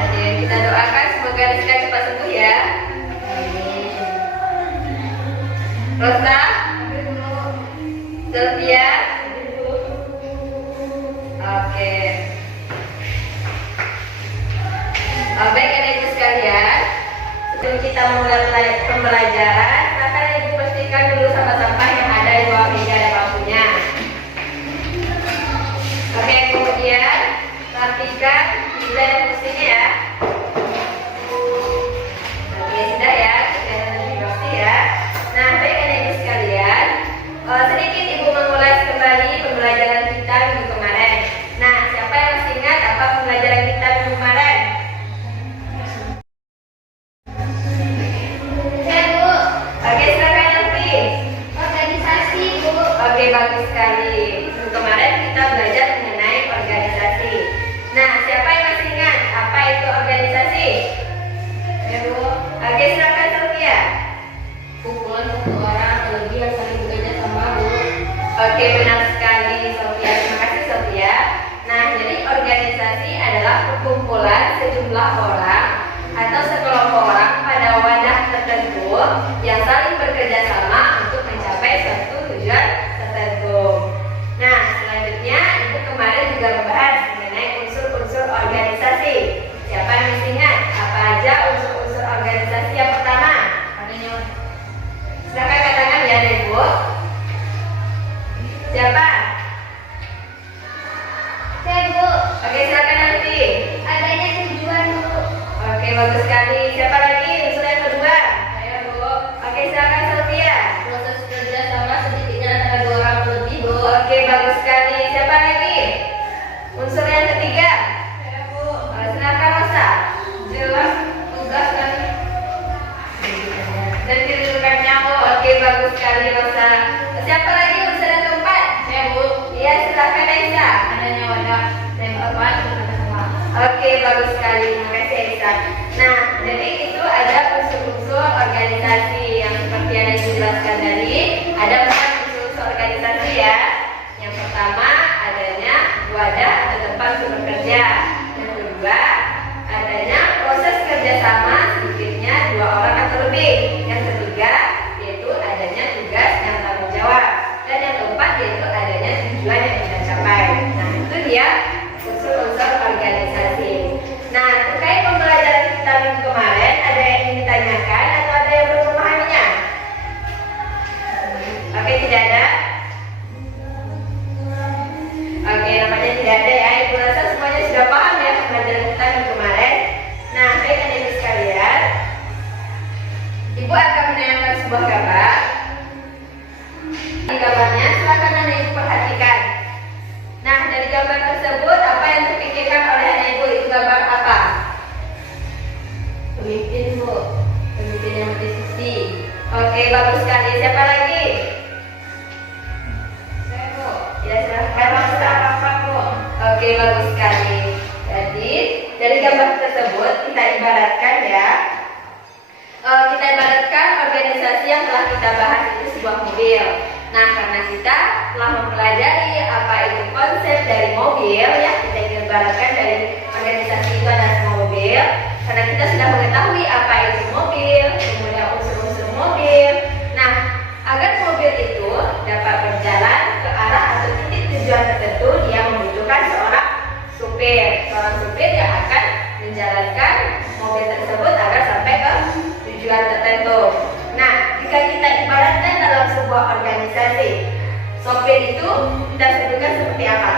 Oke, kita doakan semoga Rizka cepat sembuh ya. Rosa, Sylvia. Oke. Baik adik-adik sekalian, sebelum kita memulai pembelajaran, silakan ibu bersihkan dulu sampah-sampah yang ada di bawah meja dan bangkunya. Oke, kemudian rapikan meja dan kursinya ya. Oke, sudah ya, sudah lebih bersih ya. Nah, baik adik-adik sekalian, sedikit ibu mengulas kembali pembelajaran kita minggu kemarin. Nah, siapa yang masih ingat apa pembelajaran kita minggu kemarin? Oke, silakan nanti. Organisasi, Bu. Oke, bagus sekali. Minggu kemarin kita belajar mengenai organisasi. Nah, siapa yang masih ingat apa itu organisasi? Ya, Bu. Oke, silakan Sylvia. Kumpulan satu orang atau lebih yang saling bekerja sama, Bu. Oke, benar sekali Sylvia. Terima kasih Sylvia. Nah, jadi organisasi adalah perkumpulan sejumlah orang atau sekelompok orang pada wadah tertentu yang saling bekerja sama untuk mencapai suatu tujuan tertentu. Nah, selanjutnya ibu kemarin juga membahas mengenai unsur-unsur organisasi. Siapa yang masih ingat apa aja unsur-unsur organisasi yang pertama? Adanya Silakan katakan ya, Ibu. Siapa? saya, Bu. Oke, silakan nanti. Adanya tujuan, Bu. Oke, bagus sekali. Siapa lagi? Unsur yang kedua. Saya, Bu. Oke, silakan Sylvia. Proses kerja sama sedikitnya antara dua orang atau lebih, Bu. Oke, bagus sekali. Siapa lagi? Unsur yang ketiga. Saya, Bu. Silakan Rosa. Jelas tugas dan kedudukannya. Oke, bagus sekali Rosa. Siapa lagi unsur yang keempat? saya, Bu. Iya, silakan Aisyah. Adanya wadah dan bekerja sama. Oke, bagus sekali. Terima kasih Aisyah. Nah, jadi itu ada unsur-unsur organisasi yang seperti yang Ibu jelaskan tadi. Ada 4 unsur organisasi ya. Yang pertama adanya wadah atau tempat untuk bekerja. Yang kedua adanya proses kerjasama sedikitnya 2 orang atau lebih. Yang ketiga yaitu adanya tugas yang tanggung jawab. Dan yang keempat yaitu adanya tujuan yang kita capai. Nah, itu dia unsur-unsur organisasi. Nah, terkait pembelajaran kita minggu kemarin, ada yang ingin ditanyakan atau ada yang belum memahaminya? Oke, tidak ada? Oke, nampaknya tidak ada ya. Ibu rasa semuanya sudah paham ya pembelajaran kita minggu kemarin. Nah, baik adik-adik sekalian, Ibu akan menayangkan sebuah gambar. Di gambarnya, silakan anak ibu perhatikan. Nah, dari gambar tersebut, apa yang terpikirkan oleh anak ibu? Itu gambar apa? Pemimpin, Bu. Pemimpin yang berdiskusi. Oke, bagus sekali. Siapa lagi? Saya, Bu. Ya, silakan Rosa. Apa, Bu? Oke, bagus sekali. Jadi, dari gambar tersebut, kita ibaratkan ya. Kita ibaratkan organisasi yang telah kita bahas itu sebuah mobil. Nah, karena kita telah mempelajari apa itu konsep dari mobil ya, kita ibaratkan dari organisasi itu adalah sebuah mobil. Karena kita sudah mengetahui apa itu mobil, kemudian unsur-unsur mobil. Nah, agar mobil itu dapat berjalan ke arah atau titik tujuan tertentu, dia membutuhkan seorang supir. Seorang supir yang akan menjalankan mobil tersebut agar sampai ke tujuan tertentu. Nah, jika kita ibaratkan dalam sebuah organisasi, sopir itu kita sebutkan seperti apa?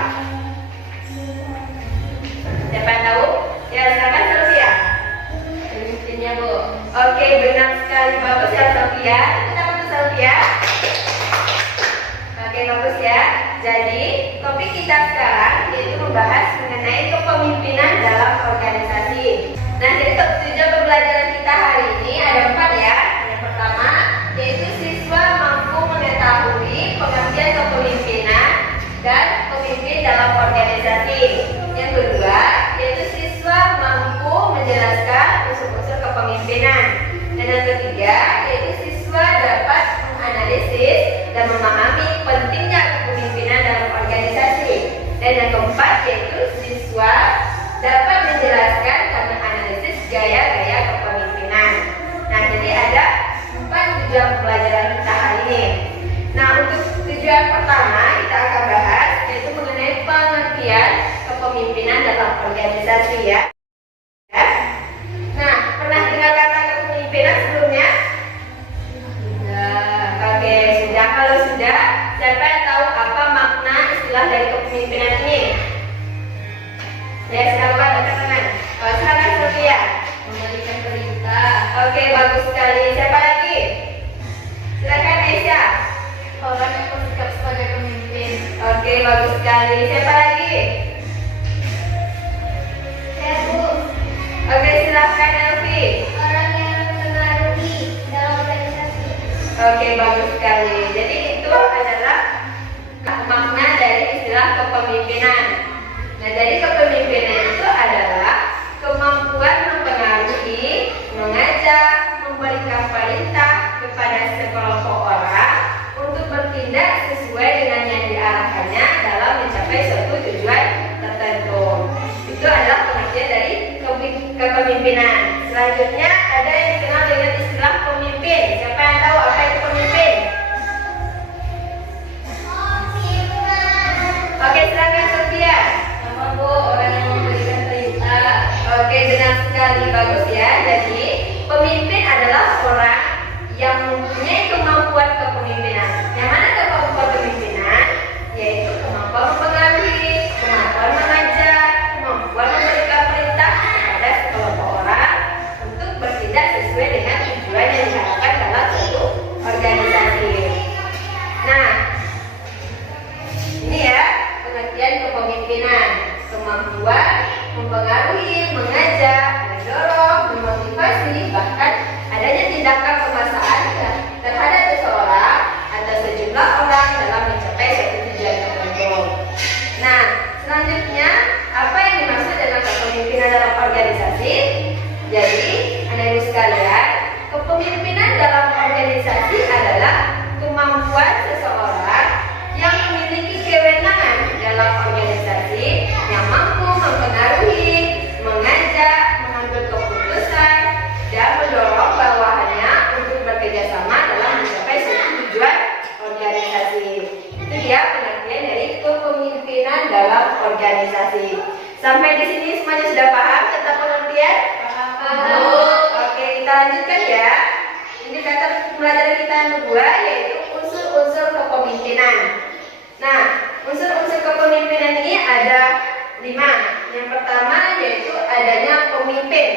Siapa yang tahu? Ya, silakan Sylvia. Pemimpinnya, Bu. Oke, benar sekali. Bagus ya Sylvia. Kita untuk Sylvia. Oke, bagus ya. Jadi, topik kita sekarang yaitu membahas mengenai kepemimpinan dalam organisasi. Nah, jadi tujuan pembelajaran kita hari ini ada 4 ya. Yang pertama, yaitu siswa mampu mengetahui pengertian kepemimpinan dan pemimpin dalam organisasi. Yang kedua, yaitu siswa mampu menjelaskan unsur-unsur kepemimpinan. Dan yang ketiga, yaitu siswa dapat menganalisis dan memahami pentingnya kepemimpinan dalam organisasi. Dan yang keempat, yaitu siswa dapat menjelaskan organisasi ya. Ya. Nah, pernah dengar kata kepemimpinan sebelumnya? Oke, sudah. Kalau sudah, siapa yang tahu apa makna istilah dari kepemimpinan ini? Ya, silakan angkat tangan. Silakan Sofia. Memberikan perintah. Oke, bagus sekali. Siapa lagi? Silakan Aisyah. Orang yang bersikap sebagai pemimpin. Oke, bagus sekali. Siapa lagi? Saya Bu. Oke, silakan Elvi. Orang yang mempengaruhi dalam organisasi. Oke, bagus sekali. Jadi itu adalah makna dari istilah kepemimpinan. Nah, dari kepemimpinan itu adalah kemampuan mempengaruhi, mengajak, memberikan perintah kepada sekelompok orang untuk bertindak sesuai dengan yang diarahkannya dalam mencapai suatu tujuan tertentu. Itu adalah pengertian dari kepemimpinan. Selanjutnya ada yang dikenal dengan istilah pemimpin. Siapa yang tahu apa itu pemimpin? Oke, silakan Sofia. Sama Bu, orang yang memberikan perintah. Oke, benar sekali, bagus ya. Jadi, pemimpin adalah orang yang mempunyai kemampuan kepemimpinan. Yang mana kemampuan kepemimpinan? Yaitu kemampuan mempengaruhi, kemampuan mengajak, kemampuan memberikan perintah kepada sekelompok orang untuk bertindak sesuai dengan tujuan yang diharapkan dalam suatu organisasi. Nah, ini ya pengertian kepemimpinan, kemampuan mempengaruhi, mengajak, mendorong, memotivasi, bahkan adanya tindakan pemaksaan terhadap seseorang atau sejumlah orang dalam mencapai suatu tujuan tertentu. Nah, selanjutnya apa yang dimaksud dengan kepemimpinan dalam organisasi? Jadi, anak-anak sekalian, kepemimpinan dalam organisasi adalah kemampuan seseorang yang memiliki kewenangan dalam organisasi yang mampu mempengaruhi, mengajak, mengambil keputusan, dan mendorong bawahannya untuk bekerja sama dalam mencapai suatu tujuan organisasi. Itu dia pengertian dari kepemimpinan dalam organisasi. Sampai di sini semuanya sudah paham tentang pengertian? Paham. Oke, kita lanjutkan ya. Indikator pembelajaran kita yang kedua yaitu unsur-unsur kepemimpinan. Nah, unsur-unsur kepemimpinan ini ada 5. Yang pertama yaitu adanya pemimpin.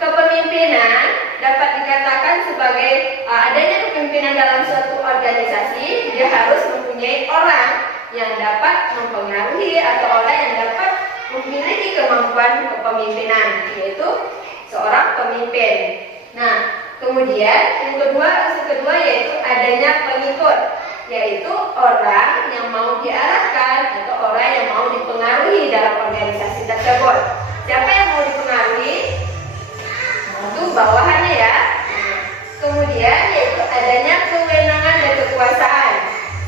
Kepemimpinan dapat dikatakan sebagai adanya kepemimpinan dalam suatu organisasi. Dia harus mempunyai orang yang dapat mempengaruhi atau orang yang dapat memiliki kemampuan kepemimpinan, yaitu seorang pemimpin. Nah, kemudian yang kedua, unsur kedua yaitu adanya pengikut, yaitu orang yang mau diarahkan atau orang yang mau dipengaruhi dalam organisasi tersebut. Siapa yang mau dipengaruhi? Untuk bawahannya ya. Kemudian yaitu adanya kewenangan dan kekuasaan.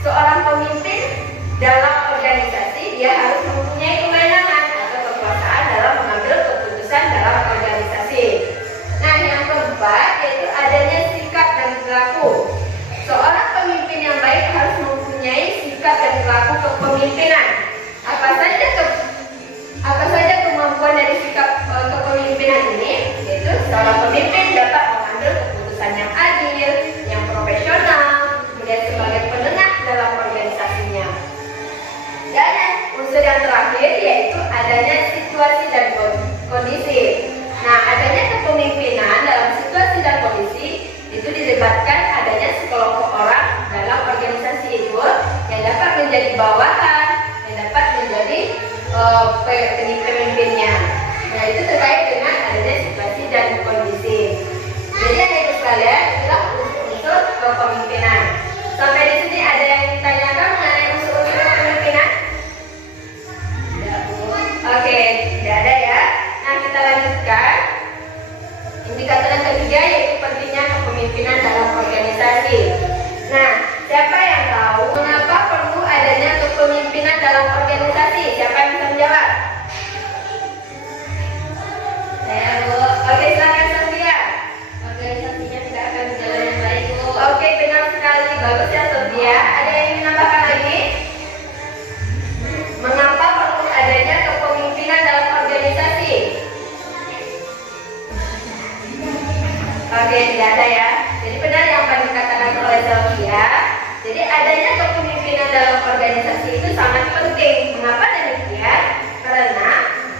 Seorang pemimpin dalam organisasi dia harus mempunyai kewenangan atau kekuasaan dalam mengambil keputusan dalam organisasi. Nah, yang keempat yaitu adanya sikap dan perilaku. Seorang pemimpin yang baik harus mempunyai sikap dan perilaku kepemimpinan. Apa saja kemampuan dari sikap kepemimpinan ini? Yaitu seorang pemimpin dapat mengambil keputusan yang adil, yang profesional, kemudian sebagai penengah dalam organisasinya. Dan unsur yang terakhir yaitu adanya situasi dan kondisi. Nah, adanya kepemimpinan dalam situasi dan kondisi itu dilibatkan adanya sekelompok orang dalam organisasi itu yang dapat menjadi bawahan, yang dapat menjadi pemimpinnya. Nah, itu terkait dengan adanya situasi dan kondisi. Jadi adik sekalian, itulah unsur-unsur kepemimpinan. Sampai di sini ada yang ditanyakan mengenai unsur-unsur kepemimpinan? Oke, tidak ada ya. Nah, kita lanjutkan. Indikator yang ketiga yaitu pentingnya kepemimpinan dalam organisasi. Nah, siapa yang tahu mengapa perlu adanya kepemimpinan dalam organisasi? Siapa yang bisa menjawab? Saya Bu. Oke, silakan Sofia. Organisasinya tidak akan berjalan yang baik Bu. Oke, benar sekali. Bagus ya Sofia. Ada yang ingin menambahkan lagi? Mengapa perlu adanya kepemimpinan dalam organisasi? Oke, tidak ada ya. Jadi benar yang Pak dikatakan oleh Sylvia. Jadi adanya kepemimpinan dalam organisasi itu sangat penting. Mengapa demikian? Karena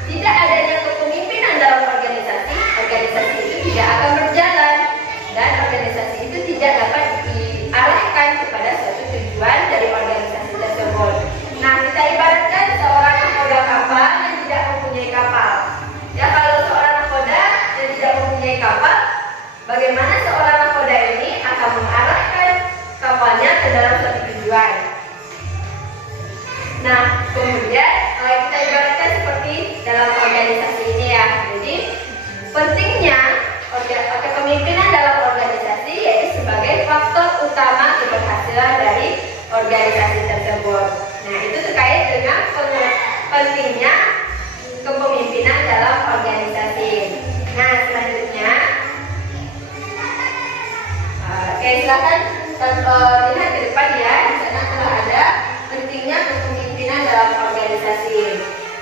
tidak adanya kepemimpinan dalam organisasi, organisasi itu tidak akan berjalan dan organisasi itu tidak dapat diarahkan kepada suatu tujuan dari organisasi tersebut. Nah, kita ibaratkan seorang nakoda kapal yang tidak mempunyai kapal. Ya, kalau seorang nakoda yang tidak mempunyai kapal, bagaimana seorang nakoda ini akan mengarahkan kapalnya ke dalam suatu tujuan? Nah, kemudian kita ibaratkan seperti dalam organisasi ini ya. Jadi, pentingnya kepemimpinan dalam organisasi yaitu sebagai faktor utama keberhasilan dari organisasi tersebut. Nah, itu terkait dengan pentingnya kepemimpinan dalam organisasi. Nah, selanjutnya, oke, silakan lihat ke depan ya. Di sana telah ada pentingnya kepemimpinan dalam organisasi.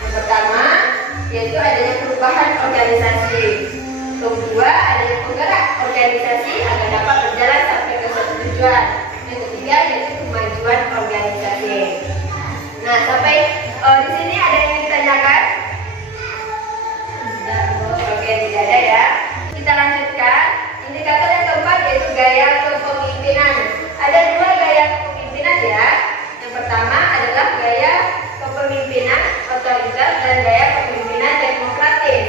Yang pertama, yaitu adanya perubahan organisasi. Kedua, adanya penggerak organisasi agar dapat berjalan sampai ke suatu tujuan. Yang ketiga, yaitu kemajuan organisasi. Nah, sampai di sini ada yang ditanyakan? Oke, tidak ada ya. Kita lanjutkan. Indikator yang keempat yaitu gaya kepemimpinan. Ada dua gaya kepemimpinan ya. Yang pertama adalah gaya kepemimpinan otoriter dan gaya kepemimpinan demokratis.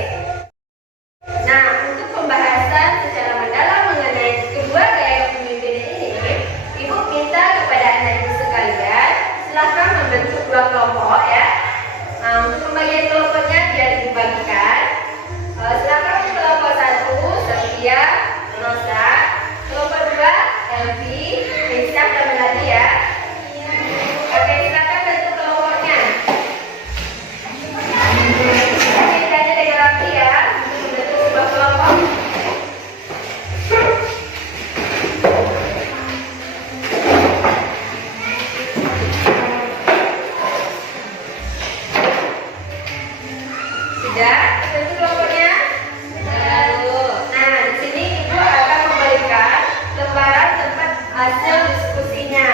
Nah, untuk pembahasan secara mendalam mengenai kedua gaya kepemimpinan ini, Ibu minta kepada anak ibu sekalian silahkan membentuk dua kelompok ya. Nah, untuk pembagian kelompoknya biar dibagikan. Silakan kelompok 1 Setia, Rosa, kelompok 2 Elvi, Aisyah dan Melati ya. Oke, silakan bentuk kelompoknya. Ceritanya dengan rapi ya, untuk membentuk sebuah kelompok. Sudah, bentuk kelompoknya. Nah, di sini Ibu akan memberikan lembaran tempat hasil diskusinya.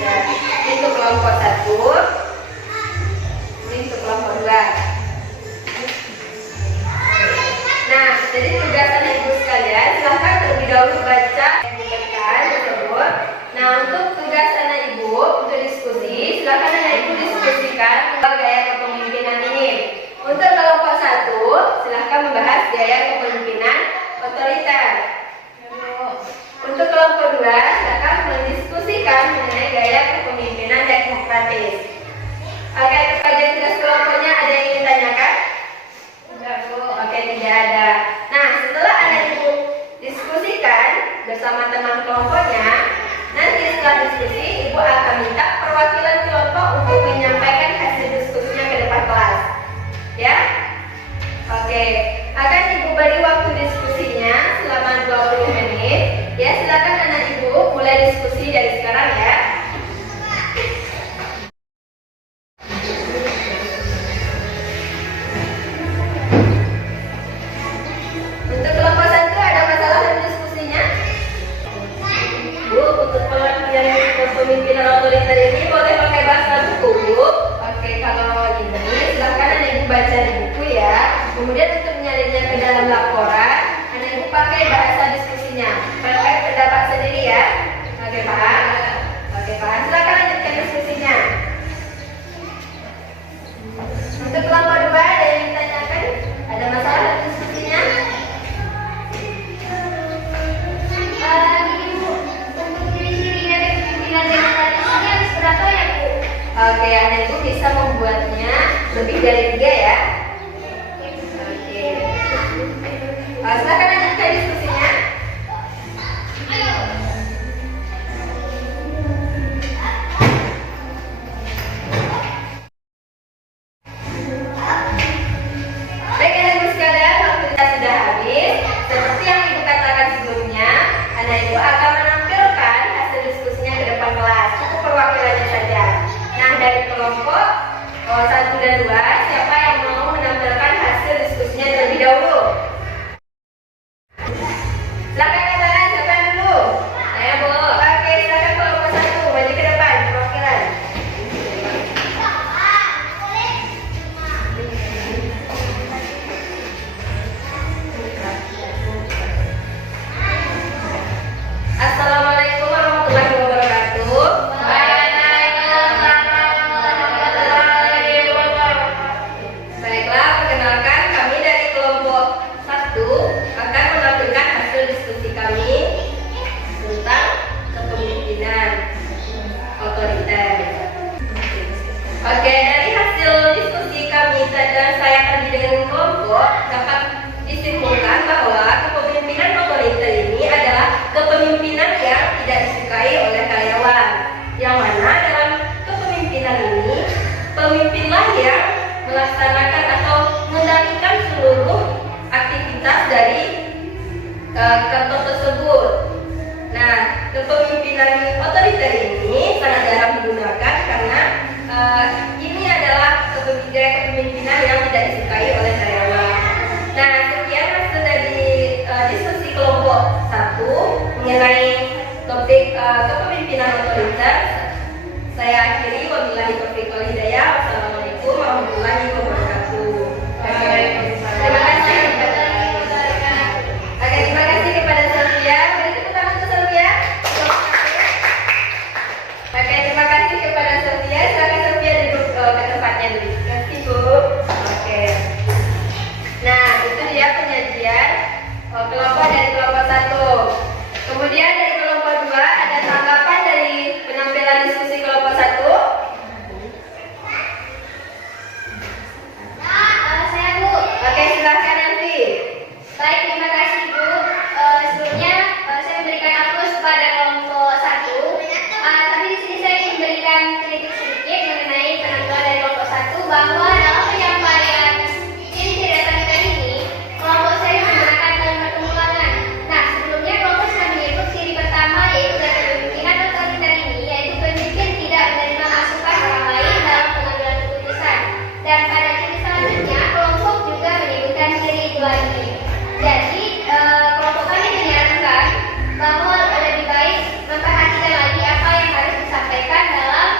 Ya, ini untuk kelompok 1, ini untuk kelompok 2. Nah, jadi tugasan Ibu sekalian, silahkan terlebih dahulu baca yang diberikan tersebut. Nah, untuk tugasan Ibu untuk diskusi, silahkan anak Ibu diskusikan gaya kepemimpinan ini. Untuk kelompok 1, silahkan membahas gaya kepemimpinan otoriter. Untuk kelompok 2, silahkan mendiskusikan mengenai gaya kepemimpinan demokratis. Oke, terkait tugas kelompoknya ada yang ingin ditanyakan? Oke, tidak ada. Nah, setelah anak ibu diskusikan bersama teman kelompoknya, nanti setelah diskusi, ibu akan minta perwakilan kelompok untuk menyampaikan hasil diskusinya ke depan kelas. Ya? Oke, akan ibu beri waktu diskusinya selama 20 menit. Ya, silakan anak ibu mulai diskusi dari sekarang ya. Untuk kelompok 1 ada masalah dalam diskusinya? Bu, untuk pengertian kepemimpinan otoriter ini boleh pakai bahasa buku, Bu. Oke, kalau ini silakan anak ibu baca di buku ya. Kemudian untuk menyalinnya ke dalam laporan, anak ibu pakai bahasa diskusinya. Pakai pendapat sendiri ya. Oke, Pak. Oke, Pak. Silakan lanjutkan diskusinya. Untuk kelompok 2 ada yang ditanyakan? Ada masalah dalam diskusinya? Oke, anak ibu bisa membuatnya lebih dari 3 ya. Oke. Silakan lanjutkan diskusinya. dapat disimpulkan bahwa kepemimpinan otoriter ini adalah kepemimpinan yang tidak disukai oleh karyawan. Yang mana dalam kepemimpinan ini, pemimpinlah yang melaksanakan atau mengendalikan seluruh aktivitas dari kantor tersebut. Nah, kepemimpinan otoriter ini sangat jarang digunakan karena ini adalah gaya kepemimpinan yang tidak disukai oleh karyawan. Nah, sekian hasil dari diskusi kelompok 1 mengenai topik kepemimpinan otoriter. Saya akhiri, wabillahi taufiq wal hidayah. Wassalamualaikum warahmatullahi wabarakatuh. Terima kasih kepada Sylvia. Beri tepuk tangan untuk Sylvia. Oke, terima kasih kepada Sylvia. Silakan Sylvia duduk ke tempatnya dulu. Terima kasih, Bu. Oke. Nah, itu dia penyajian kelompok dari kelompok 1. Kemudian dari kelompok 2 ada tanggapan dari penampilan diskusi kelompok 1. Saya Bu. Oke, silakan nanti. Baik, terima kasih Bu. Sebelumnya saya memberikan aplaus pada kelompok 1. Tapi di sini saya ingin memberikan kritik sedikit mengenai penampilan dari kelompok 1 bahwa dalam penyampaian ciri-ciri otoriter ini, kelompok saya menggunakan kalimat pengulangan. Nah, sebelumnya kelompok sudah menyebut ciri pertama yaitu dari kepemimpinan otoriter ini, yaitu pemimpin tidak menerima masukan orang lain dalam pengambilan keputusan. Dan pada ciri selanjutnya, kelompok juga menyebutkan ciri itu lagi. Jadi, kelompok kami menyarankan bahwa lebih baik memperhatikan lagi apa yang harus disampaikan dalam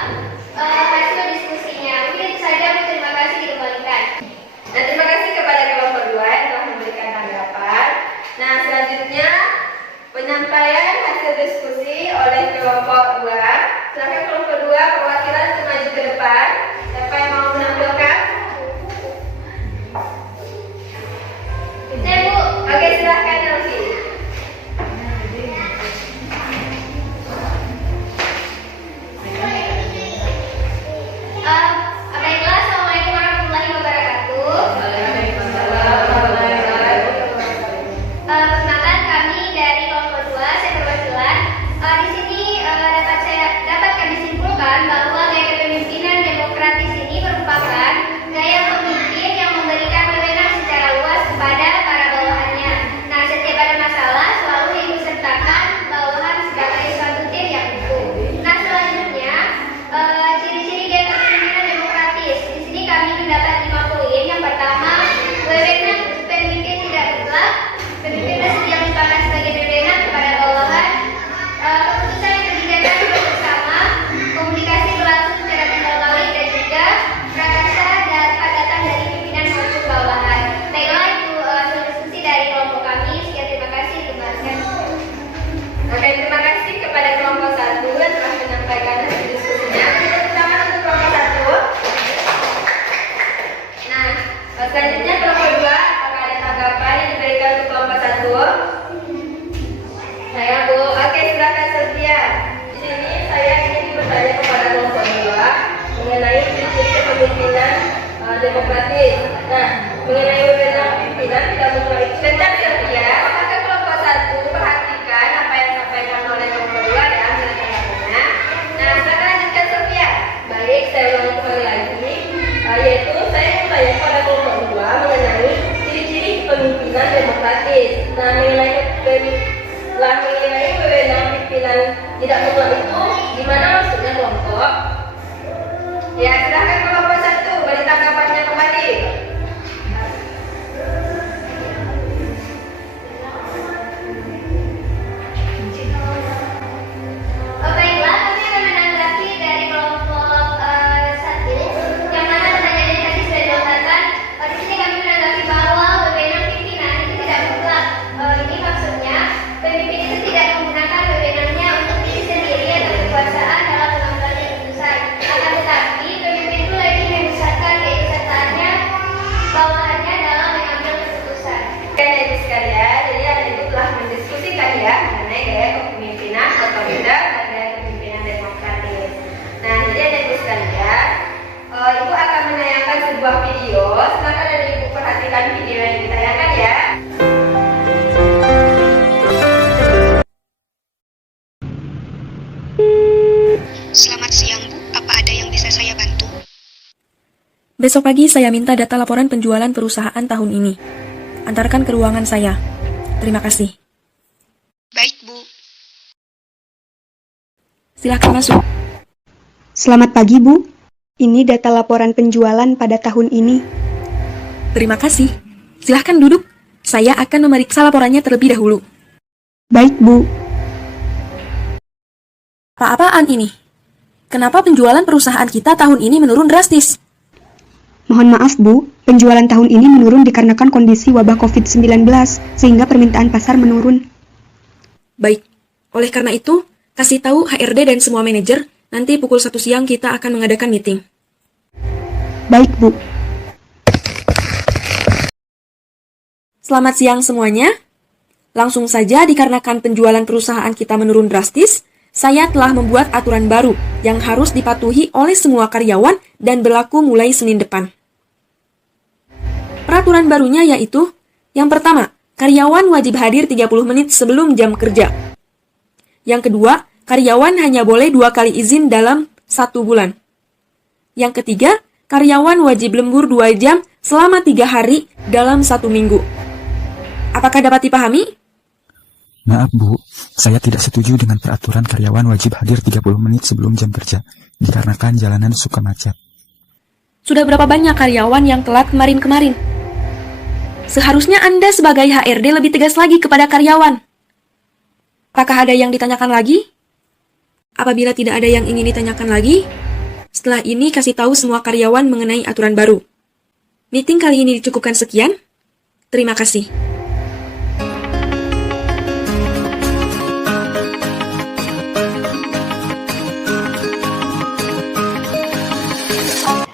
hasil diskusinya. Mungkin itu saja, Bu. Terima kasih, dikembalikan. Nah, terima kasih kepada kelompok 2 yang telah memberikan tanggapan. Nah, selanjutnya penyampaian hasil diskusi oleh kelompok 2. Silakan kelompok 2 perwakilan untuk maju ke depan. Siapa yang mau menampilkan? Saya, Bu. Oke, silakan Elvi. Baiklah, Assalamualaikum warahmatullahi wabarakatuh. Perkenalkan, kami dari kelompok 2, saya perwakilan. Di sini dapat kami simpulkan bahwa gaya kepemimpinan demokratis ini merupakan gaya pemimpin yang memberikan wewenang secara luas kepada para bawahannya. Nah, setiap ada masalah selalu diikut sertakan bawahan sebagai suatu tim yang utuh. Nah, selanjutnya ciri-ciri gaya kepemimpinan demokratis. Di sini kami mendapat 5 poin. Yang pertama, wewenang pemimpin tidak mutlak. Pemimpin bersedia merupakan sebagai wewenang kepada bawahan. Keputusan yang kebijakan bersama, komunikasi berlangsung secara timbal balik dan juga prakasa dan padatan dari pimpinan maupun bawahan. Baiklah, itu hasil diskusi dari kelompok kami. Sekian, terima kasih. Dikembalikan. Oke, terima kasih kepada kelompok 1 yang telah menyampaikan hasil diskusinya. Beri tepuk tangan untuk kelompok 1. Nah, selanjutnya kelompok 2, apakah ada tanggapan yang diberikan untuk kelompok 1? Saya, Bu. Oke, silakan Sylvia. Di sini saya ingin bertanya kepada kelompok 2 mengenai ciri-ciri kepemimpinan demokratis. Nah, mengenai wewenang pimpinan tidak mutlak itu. Sebentar, Sylvia. Apakah kelompok 1 perhatikan apa yang disampaikan oleh kelompok 2 ya hasil tanggapannya? Nah, silakan lanjutkan Sylvia. Baik, saya ulangi kembali lagi. Yaitu saya ingin bertanya kepada kelompok 2 mengenai ciri-ciri kepemimpinan demokratis. Nah, mengenai wewenang pimpinan tidak mutlak itu gimana maksudnya kelompok? Ya, silahkan kelompok 1 beri tanggapannya kembali. Baiklah, kami akan menanggapi dari kelompok 1 yang mana pertanyaannya tadi sudah dilontarkan. Di sini kami menanggapi bahwa wewenang pimpinan itu tidak mutlak. Ini maksudnya pemimpin itu tidak menggunakan wewenangnya untuk diri sendiri atau kekuasaan dalam pengambilan keputusan. Akan tetapi pemimpin itu lagi Besok pagi saya minta data laporan penjualan perusahaan tahun ini. Antarkan ke ruangan saya. Terima kasih. Baik, Bu. Silahkan masuk. Selamat pagi, Bu. Ini data laporan penjualan pada tahun ini. Terima kasih. Silahkan duduk. Saya akan memeriksa laporannya terlebih dahulu. Baik, Bu. Apa-apaan ini? Kenapa penjualan perusahaan kita tahun ini menurun drastis? Mohon maaf, Bu. Penjualan tahun ini menurun dikarenakan kondisi wabah COVID-19, sehingga permintaan pasar menurun. Baik. Oleh karena itu, kasih tahu HRD dan semua manajer, nanti pukul 1 siang kita akan mengadakan meeting. Baik, Bu. Selamat siang semuanya. Langsung saja dikarenakan penjualan perusahaan kita menurun drastis, saya telah membuat aturan baru yang harus dipatuhi oleh semua karyawan dan berlaku mulai Senin depan. Peraturan barunya yaitu, yang pertama, karyawan wajib hadir 30 menit sebelum jam kerja. Yang kedua, karyawan hanya boleh 2 kali izin dalam 1 bulan. Yang ketiga, karyawan wajib lembur 2 jam selama 3 hari dalam 1 minggu. Apakah dapat dipahami? Maaf Bu, saya tidak setuju dengan peraturan karyawan wajib hadir 30 menit sebelum jam kerja, dikarenakan jalanan suka macet. Sudah berapa banyak karyawan yang telat kemarin-kemarin? Seharusnya Anda sebagai HRD lebih tegas lagi kepada karyawan. Apakah ada yang ditanyakan lagi? Apabila tidak ada yang ingin ditanyakan lagi, setelah ini kasih tahu semua karyawan mengenai aturan baru. Meeting kali ini dicukupkan sekian. Terima kasih.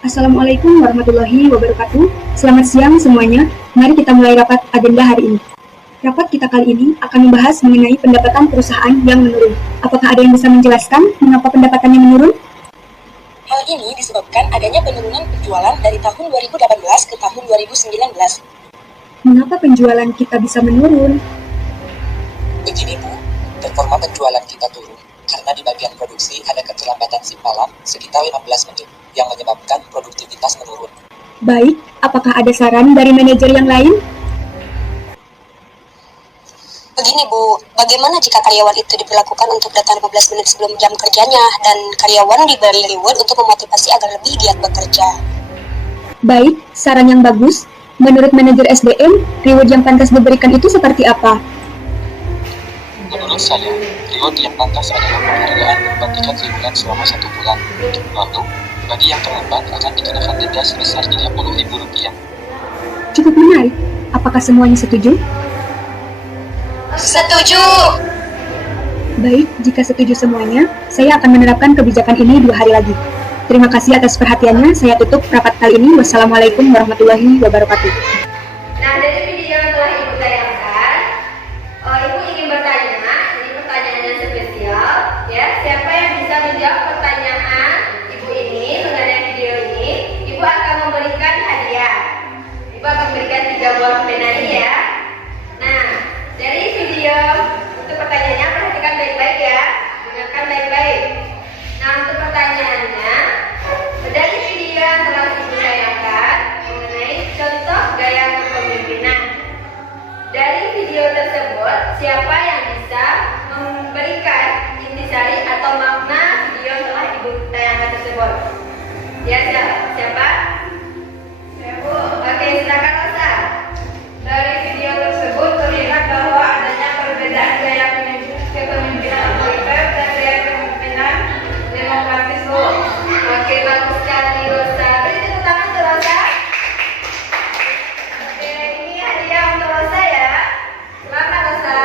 Assalamualaikum warahmatullahi wabarakatuh. Selamat siang semuanya. Mari kita mulai rapat agenda hari ini. Rapat kita kali ini akan membahas mengenai pendapatan perusahaan yang menurun. Apakah ada yang bisa menjelaskan mengapa pendapatannya menurun? Hal ini disebabkan adanya penurunan penjualan dari tahun 2018 ke tahun 2019. Mengapa penjualan kita bisa menurun? Begini Bu, performa penjualan kita turun karena di bagian produksi ada keterlambatan simpalan sekitar 15 menit yang menyebabkan produktivitas menurun. Baik, apakah ada saran dari manajer yang lain? Begini Bu, bagaimana jika karyawan itu diberlakukan untuk datang 15 menit sebelum jam kerjanya dan karyawan diberi reward untuk memotivasi agar lebih giat bekerja? Baik, saran yang bagus. Menurut manajer SDM, reward yang pantas diberikan itu seperti apa? Menurut saya, reward yang pantas adalah penghargaan berupa tiket liburan selama 1 bulan. Lalu, bagi yang terlambat akan dikenakan denda sebesar Rp30.000. Cukup menarik. Apakah semuanya setuju? Setuju! Baik, jika setuju semuanya, saya akan menerapkan kebijakan ini 2 hari lagi. Terima kasih atas perhatiannya. Saya tutup rapat kali ini. Wassalamualaikum warahmatullahi wabarakatuh. Nah, dari video yang telah Ibu tayangkan, Ibu ingin bertanya, ini pertanyaannya spesial, ya. Siapa yang bisa menjawab pertanyaan Ibu ini mengenai video ini? Ibu akan memberikan hadiah. Ibu akan memberikan 3 buah pena ini ya. Nah, dari video untuk pertanyaannya perhatikan baik-baik ya, dengarkan baik-baik. Nah, untuk pertanyaannya, dari video yang telah Ibu tayangkan mengenai contoh gaya kepemimpinan. Dari video tersebut, siapa yang bisa memberikan intisari atau makna video yang telah Ibu tayangkan tersebut? Ya, siapa? Ibu. Oke, silakan Rosa. Dari video tersebut terlihat bahwa adanya perbedaan gaya kepemimpinan otoriter dan gaya kepemimpinan demokratis. Oke, bagus sekali Rosa. Beri tepuk tangan untuk Rosa. Oke, ini hadiah untuk Rosa ya. Selamat Rosa.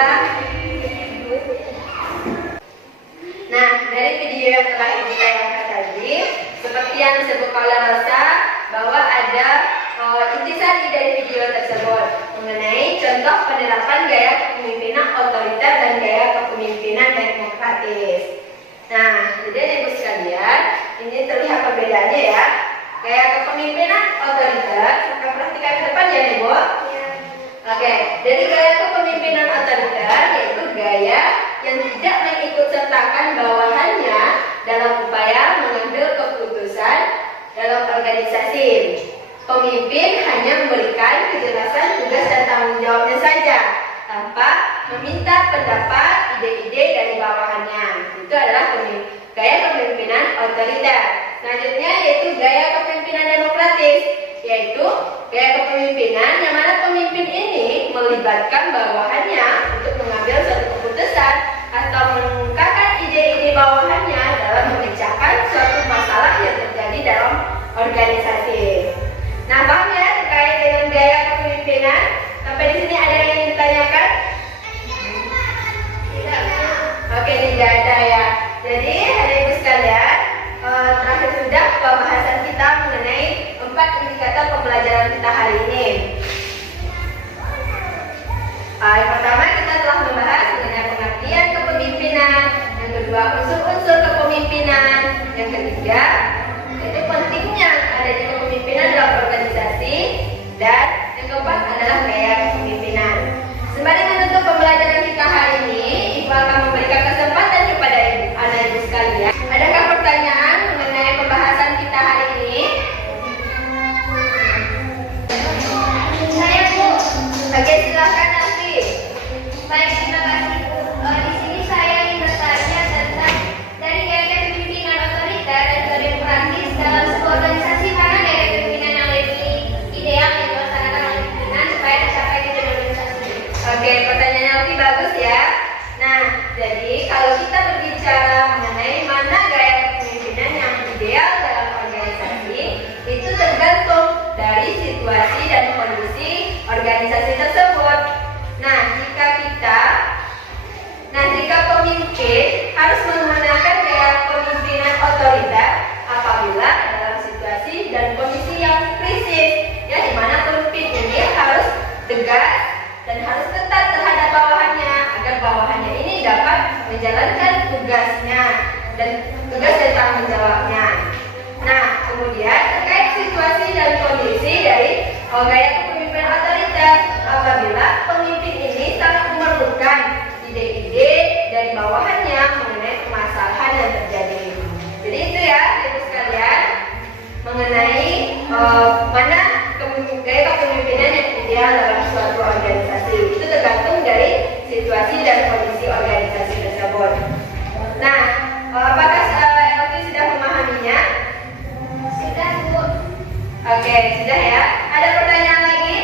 Nah, dari video yang telah Ibu tayangkan tadi, seperti yang disebut oleh Rosa, bahwa ada intisari dari video tersebut mengenai contoh penerapan gaya kepemimpinan otoriter dan gaya kepemimpinan demokratis. Nah, jadi Ibu sekalian, ini terlihat perbedaannya ya. Gaya kepemimpinan otoriter, kita perhatikan ke depan ya Ibu. Oke, dari gaya kepemimpinan otoriter yaitu gaya yang tidak mengikut sertakan bawahannya dalam upaya mengambil keputusan dalam organisasi. Pemimpin hanya memberikan kejelasan tugas dan tanggung jawabnya saja, tanpa meminta pendapat, ide-ide dari bawahannya. Itu adalah gaya kepemimpinan otoriter. Selanjutnya yaitu gaya kepemimpinan demokratis, yaitu gaya kepemimpinan yang mana pemimpin ini melibatkan bawahannya untuk mengambil suatu keputusan atau mengungkapkan ide-ide bawahannya dalam memecahkan suatu masalah yang terjadi dalam organisasi. Nah, paham ya terkait dengan gaya kepemimpinan? Sampai di sini ada yang ingin ditanyakan? Oke, tidak ada ya. Jadi, adik-adik sekalian, terakhir sudah pembahasan kita mengenai 4 indikator pembelajaran kita hari ini. Yang pertama kita telah membahas mengenai pengertian kepemimpinan, yang kedua unsur-unsur kepemimpinan, yang ketiga itu pentingnya adanya kepemimpinan dalam organisasi, dan yang keempat adalah gaya kepemimpinan. Sembari menutup pembelajaran kita hari ini, Ibu akan memberikan kesempatan kepada anak-ibu sekalian. Adakah pertanyaan mengenai pembahasan kita hari ini? Saya, Bu. Oke, silakan nanti. Baik, terima kasih, Bu. Di sini saya ingin bertanya tentang dari gaya kepemimpinan otoriter dan juga demokratis dalam sebuah organisasi, mana gaya kepemimpinan yang lebih ideal yang dilaksanakan oleh pimpinan supaya tercapai tujuan organisasi. Oke, pertanyaannya lebih bagus ya. Nah, jadi kalau kita berbicara mengenai mana gaya kepemimpinan yang ideal dalam organisasi, itu tergantung dari situasi dan kondisi organisasi tersebut. Jika pemimpin harus menggunakan gaya kepemimpinan otoriter apabila dalam situasi dan kondisi yang krisis, ya, di mana pemimpin ini harus tegas dan harus ketat terhadap bawahannya agar bawahannya ini dapat menjalankan tugasnya dan tugas dan tanggung jawabnya. Nah, kemudian terkait situasi dan kondisi dari gaya kepemimpinan otoriter, apabila pemimpin ini sangat memerlukan ide-ide dari bawahannya mengenai permasalahan yang terjadi. Jadi itu ya, ibu sekalian, mengenai mana gaya kepemimpinan yang ideal dalam suatu organisasi. Itu tergantung dari situasi dan kondisi organisasi tersebut. Nah, apakah Elvi sudah memahaminya? Sudah, Bu. Oke, sudah ya. Ada pertanyaan lagi?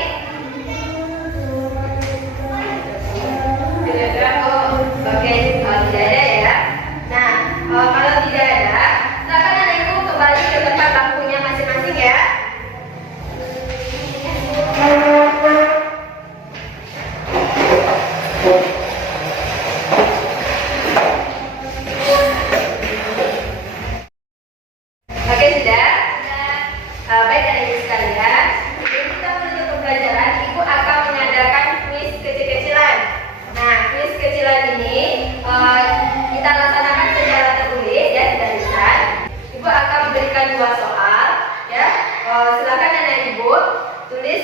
Oke, kalau tidak ada ya. Nah, kalau tidak ada, silakan anak-ibu kembali ke tempat bangkunya masing-masing ya. Oke, sudah? Baik anak-ibu sekalian, sebelum kita menutup pembelajaran, Ibu akan mengadakan kuis kecil-kecilan. Nah, kuis kecilan ini kita laksanakan secara tertulis ya, tidak lisan. Ibu akan memberikan 2 soal, ya. Silakan anak ibu tulis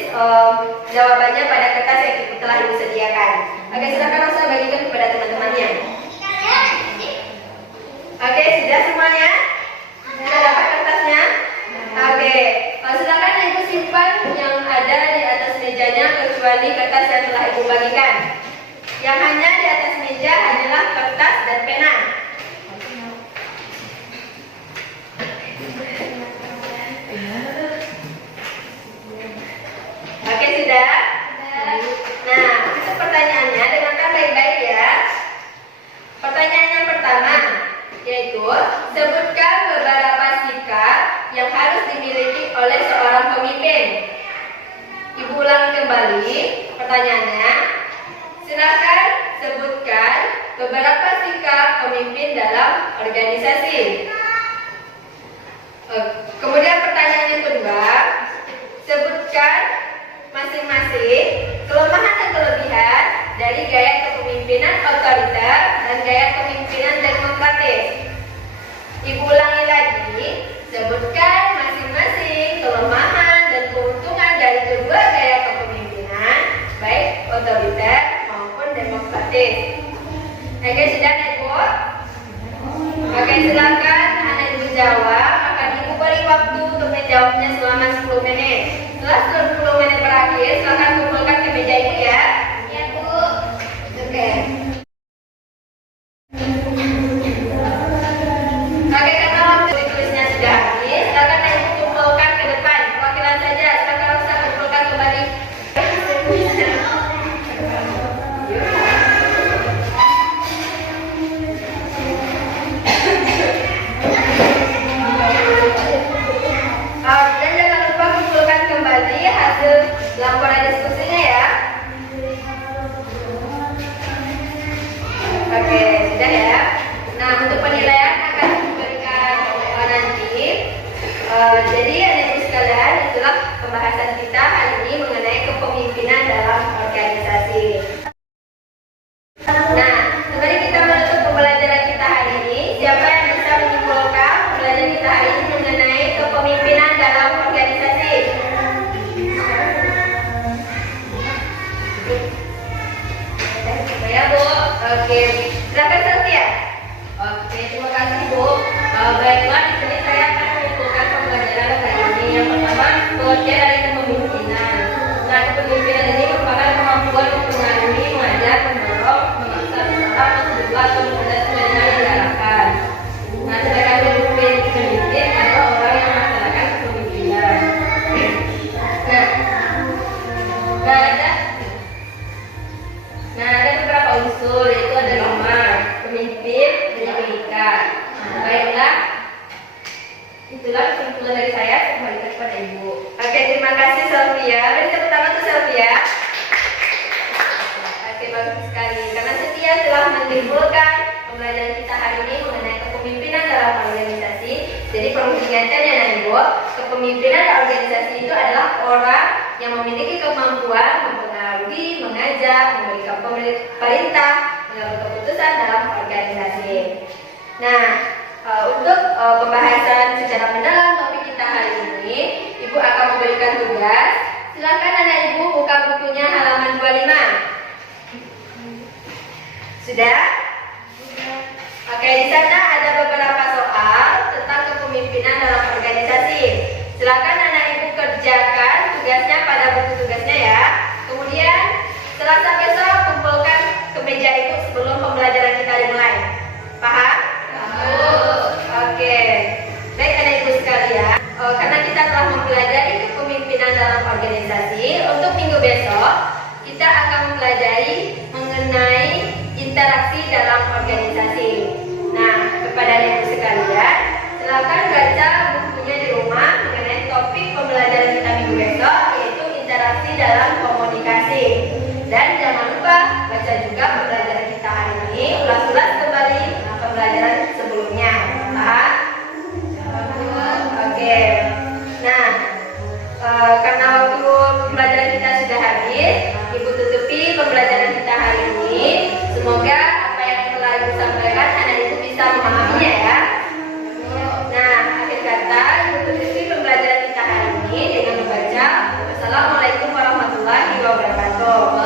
jawabannya pada kertas yang telah ibu sediakan. Oke, silakan langsung bagikan kepada teman-temannya. Oke, sudah semuanya? Sudah dapat kertasnya? Oke, silakan ibu simpan yang ada di atas mejanya kecuali kertas yang telah ibu bagikan. Yang hanya di atas meja adalah kertas dan pena. Oke, sudah? Nah, itu pertanyaannya, dengarkan baik-baik ya. Pertanyaan yang pertama, yaitu sebutkan beberapa sikap yang harus dimiliki oleh seorang pemimpin. Ibu ulangi kembali pertanyaannya. Silakan sebutkan beberapa sikap pemimpin dalam organisasi. Kemudian pertanyaan yang kedua, sebutkan masing-masing kelemahan dan kelebihan dari gaya kepemimpinan otoriter dan gaya kepemimpinan demokratis. Ibu ulangi lagi, sebutkan masing-masing kelemahan dan keuntungan dari kedua gaya kepemimpinan, baik otoriter maupun demokratis. Oke, sudah Ibu? Oke, silakan anak ibu jawab. Akan ibu beri waktu untuk menjawabnya selama 10 menit. Setelah 90 menit berakhir, silakan kumpulkan ke meja ibu ya. Ya, Bu. Oke. Oke, karena waktu ditulisnya sudah habis, silakan ibu kumpulkan ke depan. Perwakilan saja, silakan bisa kumpulkan kembali. Dan jangan lupa kumpulkan kembali hasil laporan diskusinya ya. Oke, sudah ya. Nah, untuk penilaian akan diberikan nanti. Jadi anak-anak sekalian, itulah pembahasan kita hari ini mengenai kepemimpinan dalam organisasi. Nah, mari kita menutup pembelajaran kita hari ini. Siapa yang bisa menyimpulkan pembelajaran kita hari ini mengenai kepemimpinan dalam organisasi? Ya, Bu. Oke, silakan Sylvia. Oke, terima kasih Bu. Baiklah, di sini saya akan menyimpulkan pembelajaran hari ini. Yang pertama, pengertian dari kepemimpinan. Nah, kepemimpinan ini merupakan kemampuan mempengaruhi, mengajar, mendorong, memaksa seseorang untuk berbuat atau mengundang sesuai yang diarahkan. Nah, sedangkan pemimpin adalah orang yang melaksanakan kepemimpinan. Ada beberapa unsur, yaitu ada 5: pemimpin dan pengikat. Baiklah, itulah kesimpulan dari saya. Kembalikan kepada Ibu. Oke, terima kasih Sylvia. Beri tepuk tangan untuk Sylvia. Oke, bagus sekali. Karena Sylvia telah menyimpulkan pembelajaran kita hari ini mengenai kepemimpinan dalam organisasi. Jadi perlu diingatkan ya Ibu, kepemimpinan dalam organisasi itu adalah orang yang memiliki kemampuan mempengaruhi, mengajak, memberikan perintah, mengambil keputusan dalam organisasi. Nah, untuk pembahasan secara mendalam topik kita hari ini, Ibu akan memberikan tugas. Silakan anak Ibu buka bukunya halaman 25. Sudah? Oke, di sana ada beberapa soal tentang kepemimpinan dalam organisasi. Silakan anak Ibu kerjakan tugasnya pada buku tugasnya ya. Kemudian Selasa besok kumpulkan ke meja Ibu sebelum pembelajaran kita dimulai. Paham? Oke. Baik anak Ibu sekalian, karena kita telah mempelajari kepemimpinan dalam organisasi, untuk minggu besok kita akan mempelajari mengenai interaksi dalam organisasi. Nah, kepada anak Ibu sekalian, silakan baca bukunya di rumah mengenai topik pembelajaran kita minggu besok, yaitu interaksi dalam komunikasi. Dan jangan lupa baca juga pembelajaran kita hari ini, ulas-ulas kembali pembelajaran sebelumnya. Paham? Oke. Nah, karena waktu pembelajaran kita sudah habis, Ibu tutupi pembelajaran kita hari ini. Semoga apa yang telah Ibu sampaikan anak Ibu bisa memahaminya ya. Nah, akhir kata Ibu tutupi pembelajaran kita hari ini dengan membaca Wassalamualaikum warahmatullahi wabarakatuh.